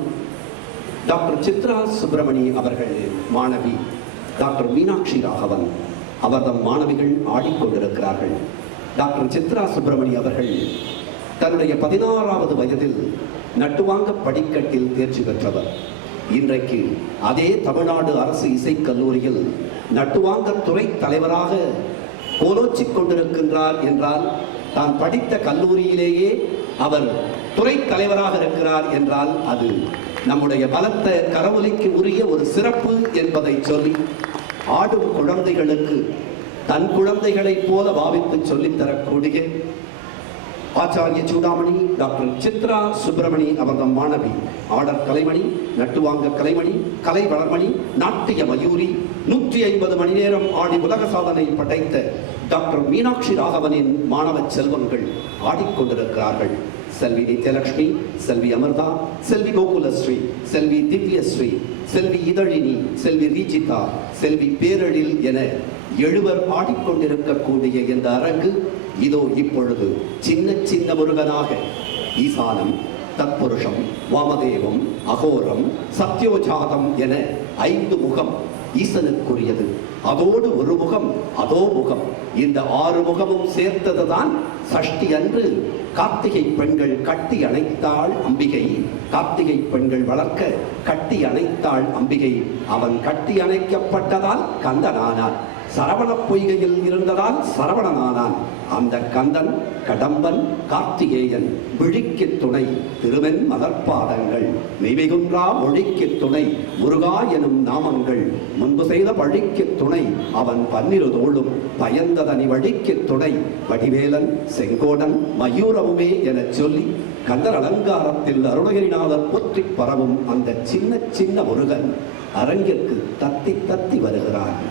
டாக்டர் சித்ரா சுப்பிரமணி அவர்கள் மாணவி டாக்டர் மீனாட்சி ராகவன் அவர்தம் மாணவிகள் ஆடிக்கொண்டிருக்கிறார்கள். டாக்டர் சித்ரா சுப்பிரமணி அவர்கள் தன்னுடைய 16வது வயதில் நட்டுவாங்க படிக்கட்டில் தேர்ச்சி பெற்றவர். இன்றைக்கு அதே தமிழ்நாடு அரசு இசைக்கல்லூரியில் நட்டுவாங்க துறை தலைவராக கோலோச்சிக் கொண்டிருக்கின்றார் என்றால், தான் படித்த கல்லூரியிலேயே அவர் துறை தலைவராக இருக்கிறார் என்றால் அது நம்முடைய பலத்த கரவொலிக்கு உரிய ஒரு சிறப்பு என்பதை சொல்லி, ஆடும் குழந்தைகளுக்கு தன் குழந்தைகளைப் போல பாவித்து சொல்லித்தரக்கூடிய ஆச்சாரிய சூடாமணி டாக்டர் சித்ரா சுப்பிரமணி அவர்தம் மாணவி, ஆடற் கலைமணி, நட்டுவாங்க கலைமணி, கலை வளர்மணி, நாட்டிய மயூரி, 150 மணி நேரம் ஆடி உலக சாதனை படைத்த டாக்டர் மீனாட்சி ராகவனின் மாணவ செல்வங்கள் ஆடிக்கொண்டிருக்கிறார்கள். செல்வி நித்யலட்சுமி, செல்வி அமிர்தா, செல்வி கோகுலஸ்ரீ, செல்வி திவ்யஸ்ரீ, செல்வி இதழினி, செல்வி ரீஜிதா, செல்வி பேரழில் என 7 ஆடிக்கொண்டிருக்கக்கூடிய இந்த அரங்கு இதோ இப்பொழுது சின்ன சின்ன முருகனாக ஈசானம், தத்புருஷம், வாமதேவம், அகோரம், சத்யோஜாதம் என 5 முகம் ஈசனுக்குரியது. அதோடு ஒரு முகம் அதோ முகம், இந்த 6 முகமும் சேர்த்ததுதான் சஷ்டி அன்று கார்த்திகை பெண்கள் கட்டி அணைத்தாள் அம்பிகை. கார்த்திகை பெண்கள் வளர்க்க கட்டி அணைத்தாள் அம்பிகை. அவன் கட்டி அணைக்கப்பட்டதால் கந்தனானான். சரவண பொய்கையில் இருந்ததால் சரவணனானான். அந்த கந்தன் கடம்பன் கார்த்திகேயன் விழிக்கு துணை திருவெண் மலர்பாதங்கள் மெய்மிகுன்றா மொழிக்கு துணை முருகா எனும் நாமங்கள் முன்பு செய்த பழிக்கு துணை அவன் 12 தோளும் பயந்ததனி வழிக்கு துணை வடிவேலன் செங்கோடன் மயூரமுமே எனச் சொல்லி கந்தர் அலங்காரத்தில் அருணகிரிநாதர் போற்றி பரவும் அந்த சின்ன சின்ன முருகன் அரங்கிற்கு தத்தி தத்தி வருகிறான்.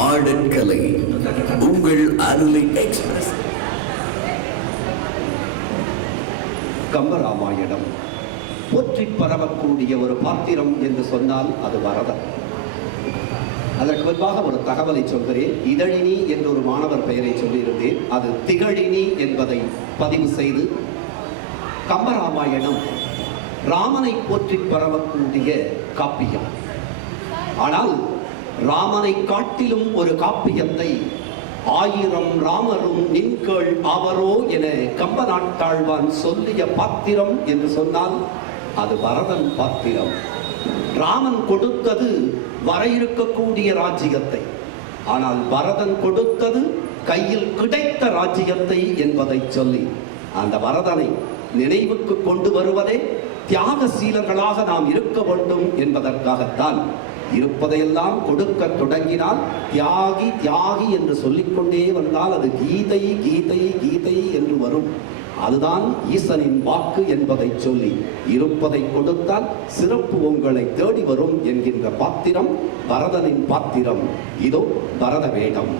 ஆடற்கலை உங்கள் அருளை எக்ஸ்பிரஸ். கம்பராமாயணம் போற்றி பரவக்கூடிய ஒரு பாத்திரம் என்று சொன்னால் அது வரதன். அதற்கு முன்பாக ஒரு தகவலை சொல்கிறேன். இதழினி என்ற ஒரு மாணவர் பெயரை சொல்லியிருந்தேன். அது திகழினி என்பதை பதிவு செய்து, கம்பராமாயணம் ராமனை போற்றி பரவக்கூடிய காப்பியம். ஆனால் ராமனை காட்டிலும் ஒரு காப்பியத்தை 1000 ராமரும் நின்கேள் அவரோ என கம்ப நாட்டாழ்வான் சொல்லிய பாத்திரம் என்று சொன்னால் அது வரதன் பாத்திரம். ராமன் கொடுத்தது வர இருக்கக்கூடிய ராஜ்யத்தை, ஆனால் பரதன் கொடுத்தது கையில் கிடைத்த ராஜ்யத்தை என்பதை சொல்லி அந்த வரதனை நினைவுக்கு கொண்டு வருவதே தியாகசீலர்களாக நாம் இருக்க வேண்டும் என்பதற்காகத்தான். இருப்பதையெல்லாம் கொடுக்க தொடங்கினால் தியாகி தியாகி என்று சொல்லிக்கொண்டே வந்தால் அது கீதை கீதை கீதை என்று வரும். அதுதான் ஈசனின் வாக்கு என்பதை சொல்லி, இருப்பதை கொடுத்தால் சிறப்பு உங்களை தேடி வரும் என்கின்ற பாத்திரம் பரதனின் பாத்திரம். இதோ பரத வேடம்.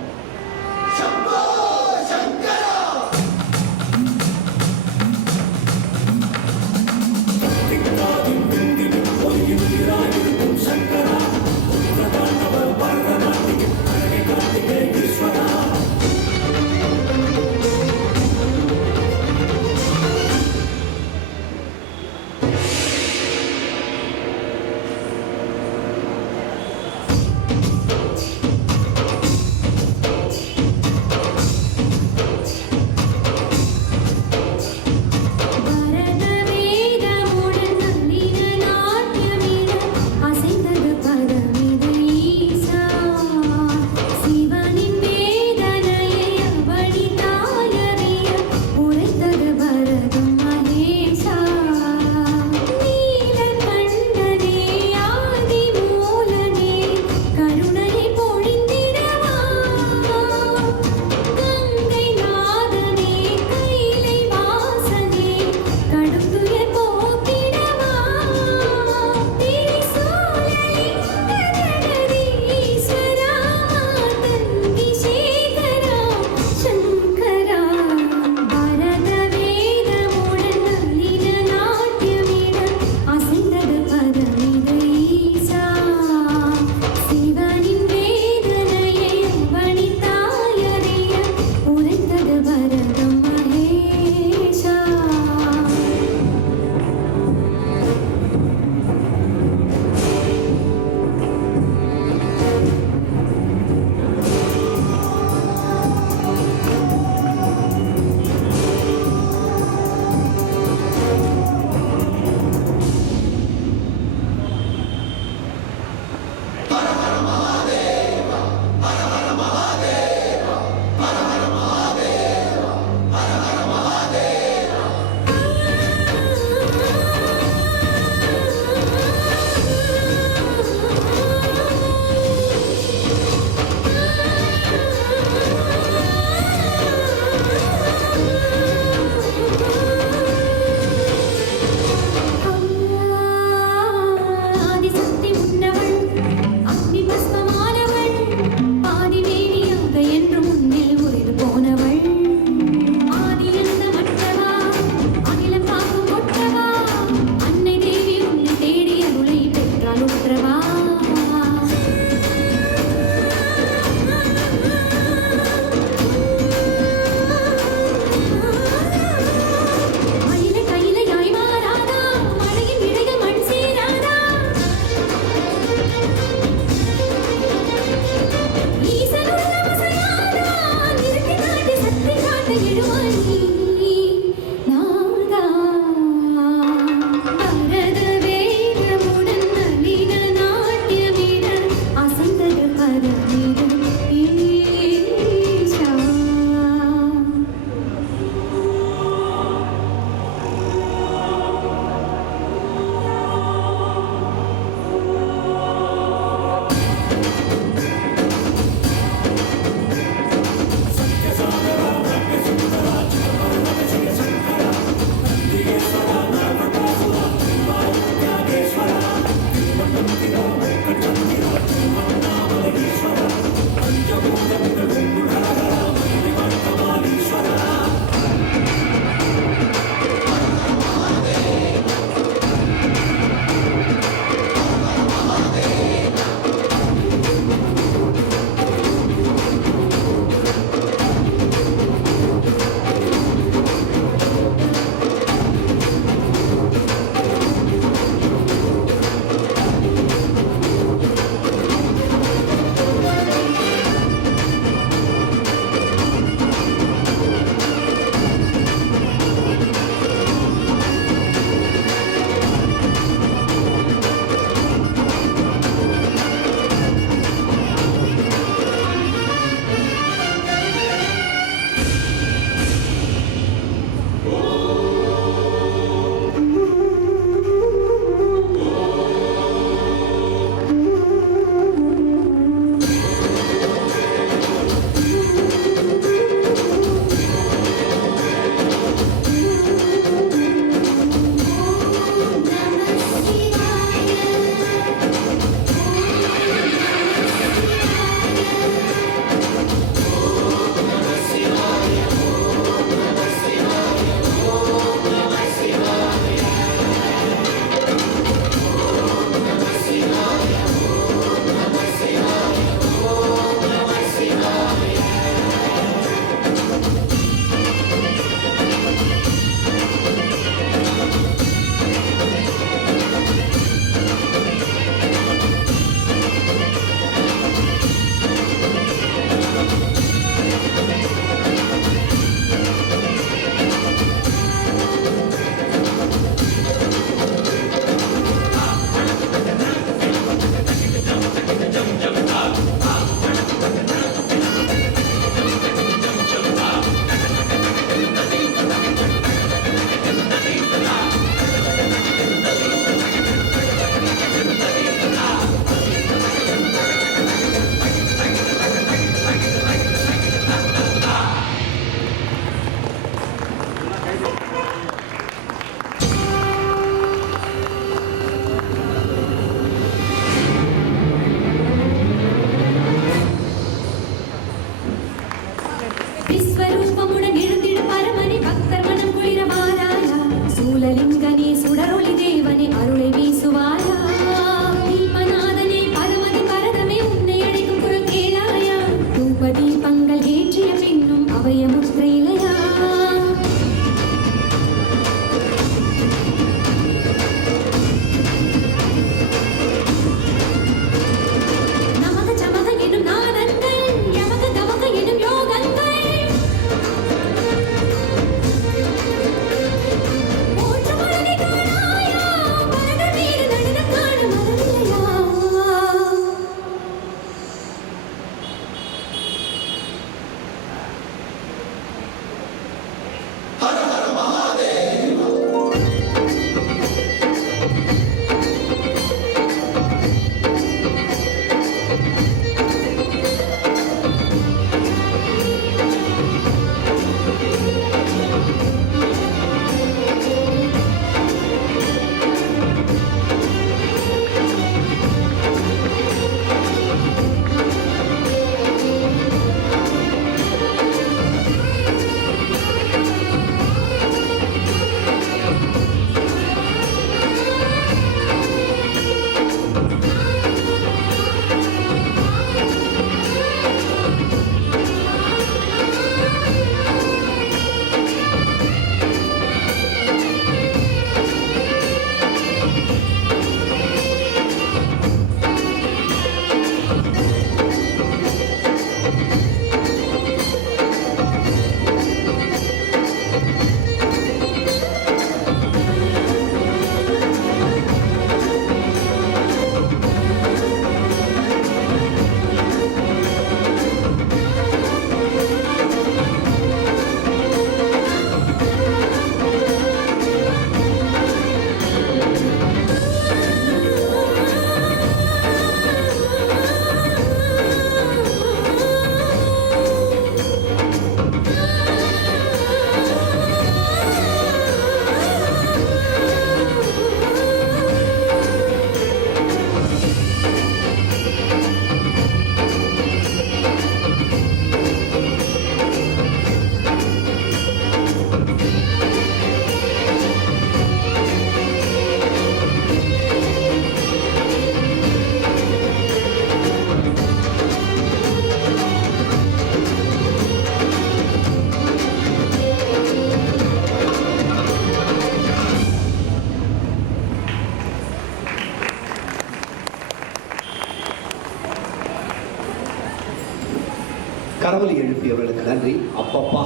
கரவொலி எழுப்பியவர்களுக்கு நன்றி. அப்பப்பா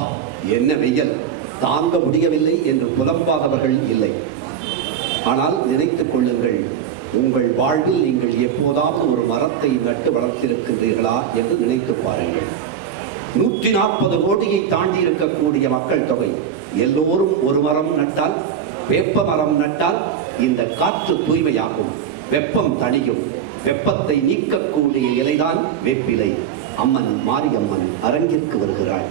என்ன வெயில், தாங்க முடியவில்லை என்று புலம்பாதவர்கள் இல்லை. ஆனால் நினைத்துக் கொள்ளுங்கள், உங்கள் வாழ்வில் நீங்கள் எப்போதாவது ஒரு மரத்தை நட்டு வளர்த்திருக்கின்றீர்களா என்று நினைத்து பாருங்கள். 140 கோடியை தாண்டி இருக்கக்கூடிய மக்கள் தொகை, எல்லோரும் ஒரு மரம் நட்டால், வேப்ப மரம் நட்டால் இந்த காற்று தூய்மையாகும், வெப்பம் தணியும். வெப்பத்தை நீக்கக்கூடிய இலைதான் வேப்பிலை. அம்மன் மாரியம்மன் அரங்கிற்கு வருகிறாள்.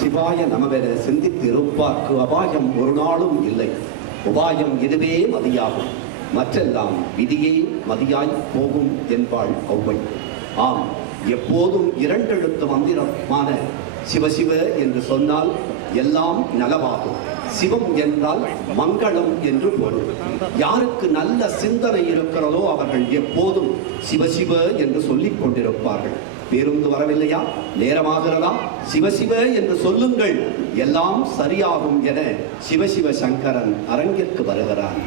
சிவாய நமவென சிந்தித்து இருப்பார்க்கு அபாயம் ஒரு நாளும் இல்லை. உபாயம் இதுவே மதியாகும், மற்றெல்லாம் விதியே மதியாய் போகும் என்பாள் ஔவை. ஆம், எப்போதும் இரண்டெழுத்து மந்திரமான சிவசிவ என்று சொன்னால் எல்லாம் நலமாகும். சிவம் என்றால் மங்களம் என்று பொருள். யாருக்கு நல்ல சிந்தனை இருக்கிறதோ அவர்கள் எப்போதும் சிவசிவ என்று சொல்லிக் கொண்டிருப்பார்கள். பேருந்து வரவில்லையா? நேரமாகிறதா? சிவசிவ என்று சொல்லுங்கள், எல்லாம் சரியாகும் என சிவசிவ சங்கரன் அரங்கிற்கு வருகிறான்.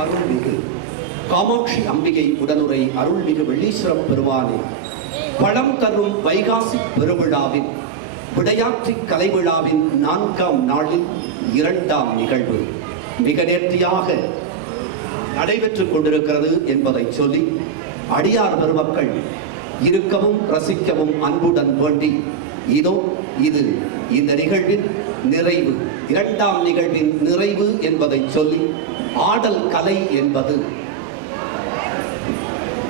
அருள்மிகு காமாட்சி அம்பிகை உடனுரை அருள்மிகு வெள்ளீஸ்வரப் பெருமானே பழம் தரும் வைகாசி பெருவிழாவின் விளையாட்டு கலை விழாவின் 4ஆம் நாளில் 2ஆம் நிகழ்வு மிக நேர்த்தியாக நடைபெற்றுக் கொண்டிருக்கிறது என்பதை சொல்லி அடியார் பெருமக்கள் இருக்கவும் ரசிக்கவும் அன்புடன் வேண்டி இதோ இது இந்த நிகழ்வின் நிறைவு 2ஆம் நிகழ்வின் நிறைவு என்பதை சொல்லி ஆடல் கலை என்பது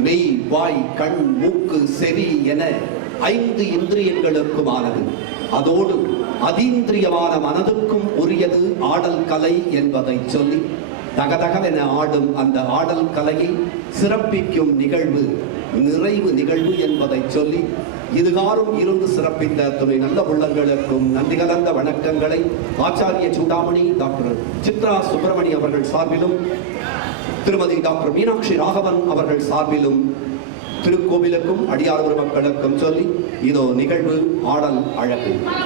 மெய் வாய் கண் மூக்கு செவி என 5 இந்திரியங்களுக்குமானது அதோடு அதீந்திரியமான மனதுக்கும் உரியது ஆடல் கலை என்பதை சொல்லி தகதகவென ஆடும் அந்த ஆடல் கலையை சிறப்பிக்கும் நிகழ்வு நிறைவு நிகழ்வு என்பதை சொல்லி இதுகாரும் இருந்து சிறப்பித்த துணை நல்ல உள்ளங்களுக்கும் நன்றி கலந்த வணக்கங்களை ஆச்சாரிய சூடாமணி டாக்டர் சித்ரா சுப்பிரமணி அவர்கள் சார்பிலும் திருமதி டாக்டர் மீனாட்சி ராகவன் அவர்கள் சார்பிலும் திருக்கோவிலுக்கும் அடியார் பெருமக்களுக்கும் சொல்லி இதோ நிகழ்வு ஆடல் அழகு. ஆ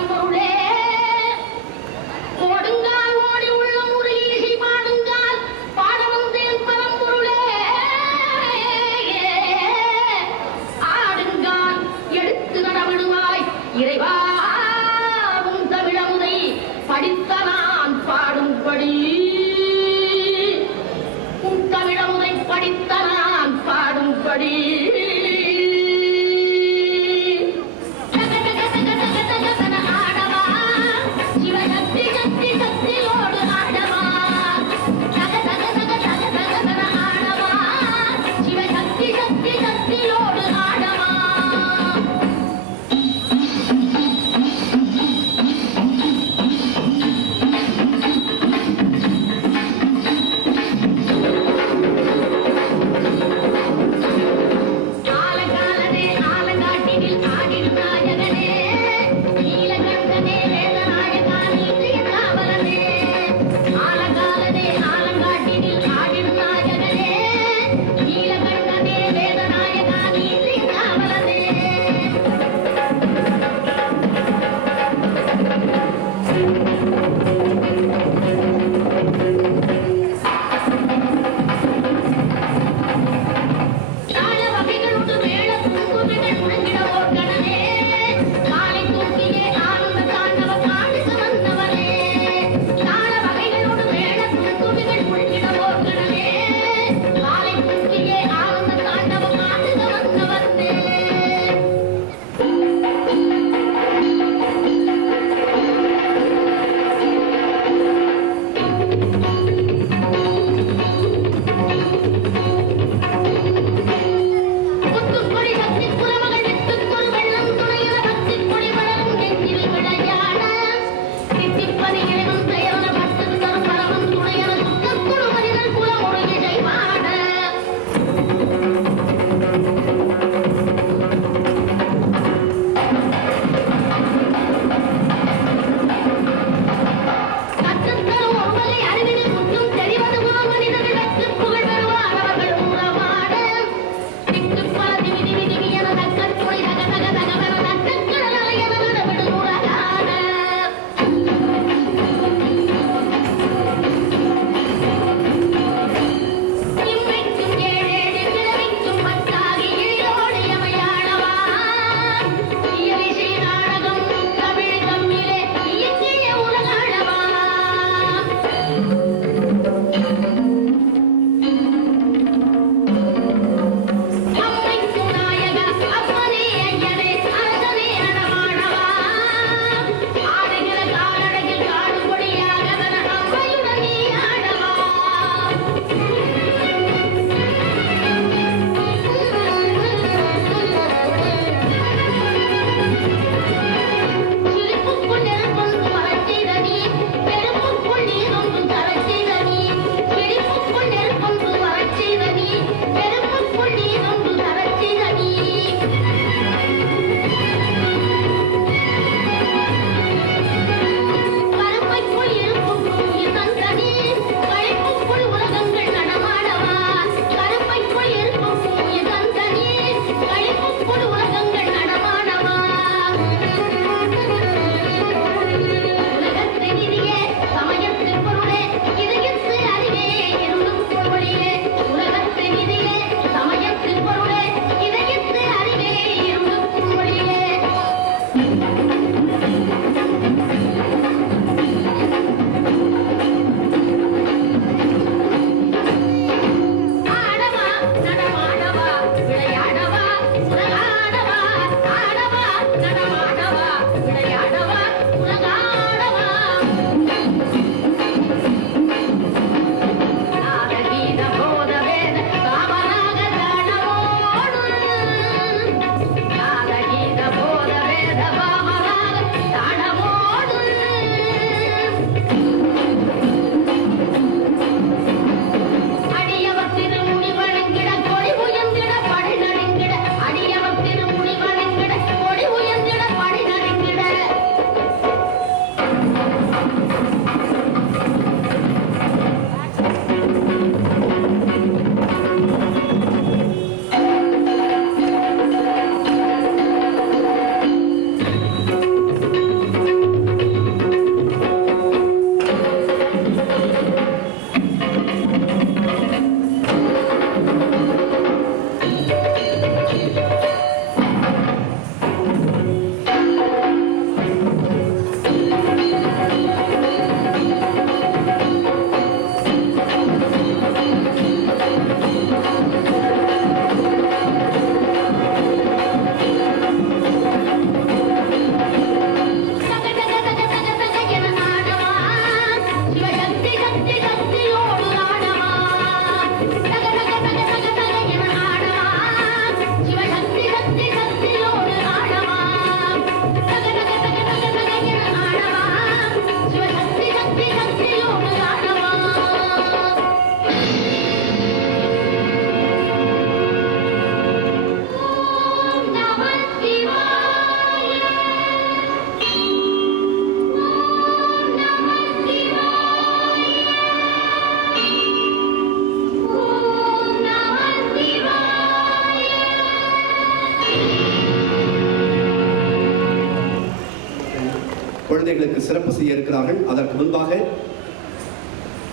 எங்களுக்கு சிறப்பு செய்ய இருக்கிறார்கள். அதற்கு முன்பாக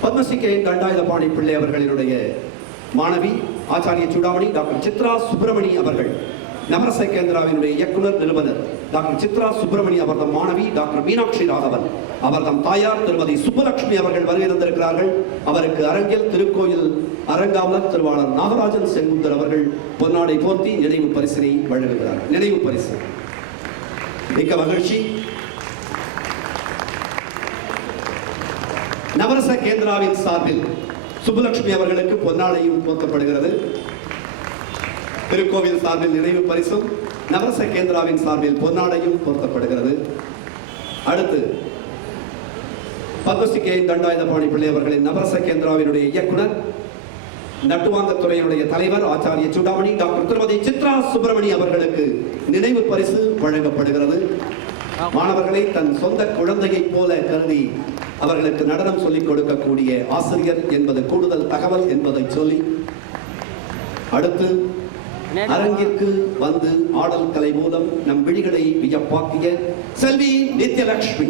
பத்மஸ்ரீ கே தண்டாயுதபாணி பிள்ளை அவர்களினுடைய மாணவி ஆச்சாரிய சூடாமணி டாக்டர் சித்ரா சுப்பிரமணி அவர்கள், நவரச கேந்திராவினுடைய இயக்குனர் நிறுவனர் டாக்டர் சித்ரா சுப்பிரமணி அவர்தம் மாணவி டாக்டர் மீனாட்சி ராகவன் அவர்தம் தாயார் திருமதி சுப்பலட்சுமி அவர்கள் வருகை தந்திருக்கிறார்கள். அவருக்கு அரங்கில் திருக்கோயில் அரங்காவலர் திருவாளர் நாகராஜன் செங்குந்தர் அவர்கள் பொன்னாடை போர்த்தி நினைவு பரிசினை வழங்குகிறார். நினைவு பரிசு மிக்க மகிழ்ச்சி. நவரச கேந்திராவின் சார்பில் சுப்புலட்சுமி அவர்களுக்கு பொன்னாடையும் போர்த்தப்படுகிறது. திருக்கோவில் சார்பில் நினைவு பரிசும், நவரச கேந்திராவின் சார்பில் பொன்னாடையும் போர்த்தப்படுகிறது. அடுத்து பத்மஸ்ரீ கே தண்டாயுதபாணி பிள்ளை அவர்களின் நவரச கேந்திராவினுடைய இயக்குனர் நட்டுவாங்கத்துறையினுடைய தலைவர் ஆச்சாரிய சூடாமணி டாக்டர் திருமதி சித்ரா சுப்பிரமணி அவர்களுக்கு நினைவு பரிசு வழங்கப்படுகிறது. மாணவர்களை தன் சொந்த குழந்தையைப் போல கருதி அவர்களுக்கு நடனம் சொல்லிக் கொடுக்கக்கூடிய ஆசிரியர் என்பது கூடுதல் தகவல் என்பதை சொல்லி, அடுத்து அரங்கிற்கு வந்து ஆடல் கலை மூலம் நம் விழிகளை வியப்பாக்கிய செல்வி நித்யலட்சுமி,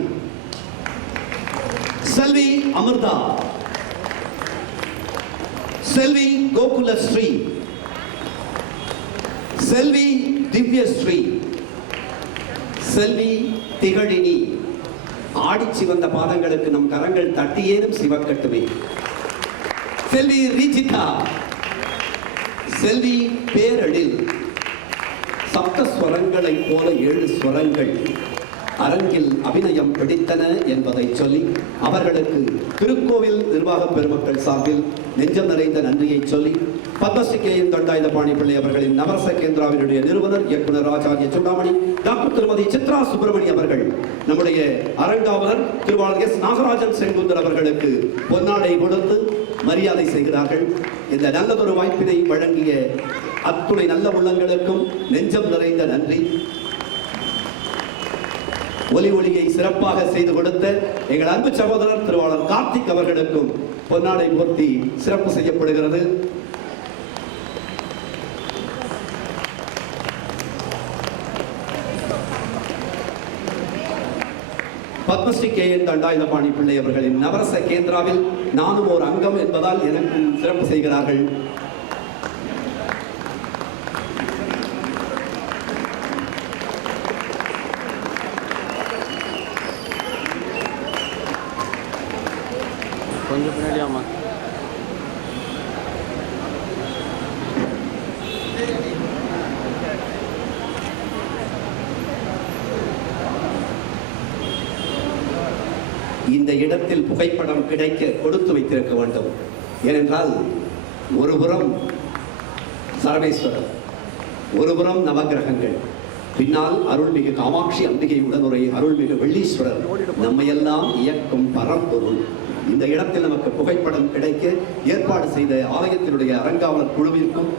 செல்வி அமிர்தா, செல்வி கோகுலஸ்ரீ, செல்வி திவ்யஸ்ரீ, செல்வி திகழினி, ஆடிச்சி வந்த பாதங்களுக்கு நம் கரங்கள் தட்டியேனும் சிவக்கட்டுமே, செல்வி ரீஜிதா, செல்வி பேரழில், சப்த ஸ்வரங்களைப் போல 7 ஸ்வரங்கள் அரங்கில் அபிநயம் பிடித்தன என்பதை சொல்லி அவர்களுக்கு திருக்கோவில் நிர்வாக பெருமக்கள் சார்பில் நெஞ்சம் நிறைந்த நன்றியை சொல்லி, பத்மஸ்ரீ கே தண்டாயுதபாணி பிள்ளை அவர்களின் நவரச கேந்திராவினுடைய நிறுவனர் இயக்குனர் ஆச்சாரிய சூடாமணி டாக்டர் திருமதி சித்ரா சுப்பிரமணி அவர்கள், நம்முடைய அரங்காவலர் திருவாளர் எஸ் நாகராஜன் செங்குந்தர் அவர்களுக்கு பொன்னாடை கொடுத்து மரியாதை செய்கிறார்கள். இந்த நல்லதொரு வாய்ப்பினை வழங்கிய அத்துணை நல்ல உள்ளங்களுக்கும் நெஞ்சம் நிறைந்த நன்றி. ஒலியை சிறப்பாக செய்து கொடுத்த எங்கள் அன்பு சகோதரர் திருவாளர் கார்த்திக் அவர்களுக்கும் பொன்னாடை போர்த்தி சிறப்பு செய்யப்படுகிறது. பத்மஸ்ரீ கே தண்டாயுதபாணி பிள்ளை அவர்களின் நவரச கேந்திராவில் நானும் ஒரு அங்கம் என்பதால் எனக்கும் சிறப்பு செய்கிறார்கள். கொஞ்சம் பின்னாடியாமா இந்த இடத்தில் புகைப்படம் கிடைக்க கொடுத்து வைத்திருக்க வேண்டும். ஏனென்றால் ஒருபுறம் சரவேஸ்வரர், ஒருபுறம் நவகிரகங்கள், பின்னால் அருள்மிகு காமாட்சி அம்பிகை உடனுரை அருள்மிகு வெள்ளீஸ்வரர், நம்மையெல்லாம் இயக்கும் பரம்பொருள். இந்த இடத்தில் நமக்கு புகைப்படம் கிடைக்க ஏற்பாடு செய்த ஆலயத்தினுடைய அரங்காவலர் குழுவிற்கும்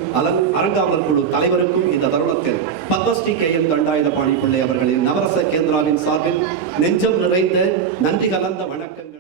அரங்காவலர் குழு தலைவருக்கும் இந்த தருணத்தில் பத்மஸ்ரீ கே தண்டாயுதபாணி பிள்ளை அவர்களின் நவரச கேந்திராவின் சார்பில் நெஞ்சம் நிறைந்த நன்றி கலந்த வணக்கங்கள்.